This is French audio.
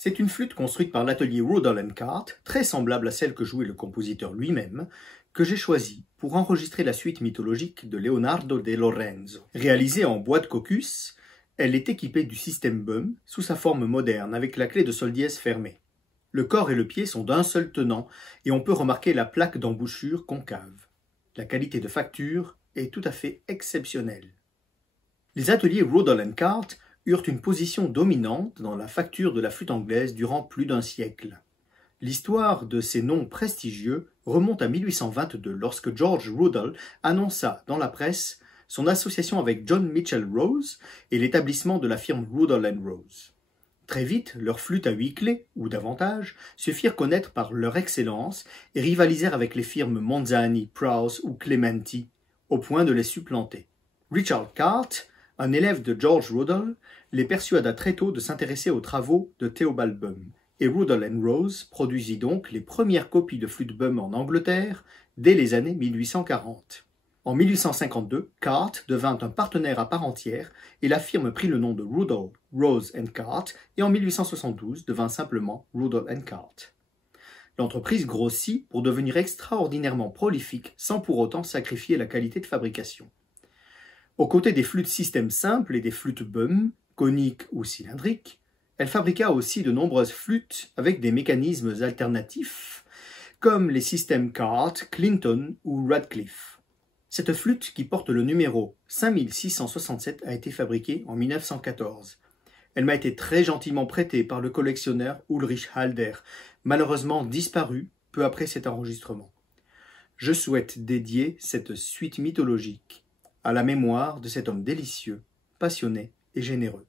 C'est une flûte construite par l'atelier Rudall & Cart, très semblable à celle que jouait le compositeur lui-même, que j'ai choisie pour enregistrer la suite mythologique de Leonardo de Lorenzo. Réalisée en bois de caucus, elle est équipée du système BUM sous sa forme moderne avec la clé de sol dièse fermée. Le corps et le pied sont d'un seul tenant et on peut remarquer la plaque d'embouchure concave. La qualité de facture est tout à fait exceptionnelle. Les ateliers Rudall & Cart eurent une position dominante dans la facture de la flûte anglaise durant plus d'un siècle. L'histoire de ces noms prestigieux remonte à 1822 lorsque George Rudall annonça dans la presse son association avec John Mitchell Rose et l'établissement de la firme Rudall & Rose. Très vite, leurs flûtes à 8 clés, ou davantage, se firent connaître par leur excellence et rivalisèrent avec les firmes Monzani, Prowse ou Clementi, au point de les supplanter. Richard Cart, un élève de George Rudall, les persuada très tôt de s'intéresser aux travaux de Theobald Bum, et Rudall & Rose produisit donc les premières copies de flûtes Bum en Angleterre dès les années 1840. En 1852, Cart devint un partenaire à part entière et la firme prit le nom de Rudall, Rose & Cart et en 1872 devint simplement Rudall & Cart. L'entreprise grossit pour devenir extraordinairement prolifique sans pour autant sacrifier la qualité de fabrication. Aux côtés des flûtes système simple et des flûtes Bum, coniques ou cylindriques, elle fabriqua aussi de nombreuses flûtes avec des mécanismes alternatifs, comme les systèmes Cart, Clinton ou Radcliffe. Cette flûte, qui porte le numéro 5667, a été fabriquée en 1914. Elle m'a été très gentiment prêtée par le collectionneur Ulrich Halder, malheureusement disparu peu après cet enregistrement. Je souhaite dédier cette suite mythologique à la mémoire de cet homme délicieux, passionné et généreux.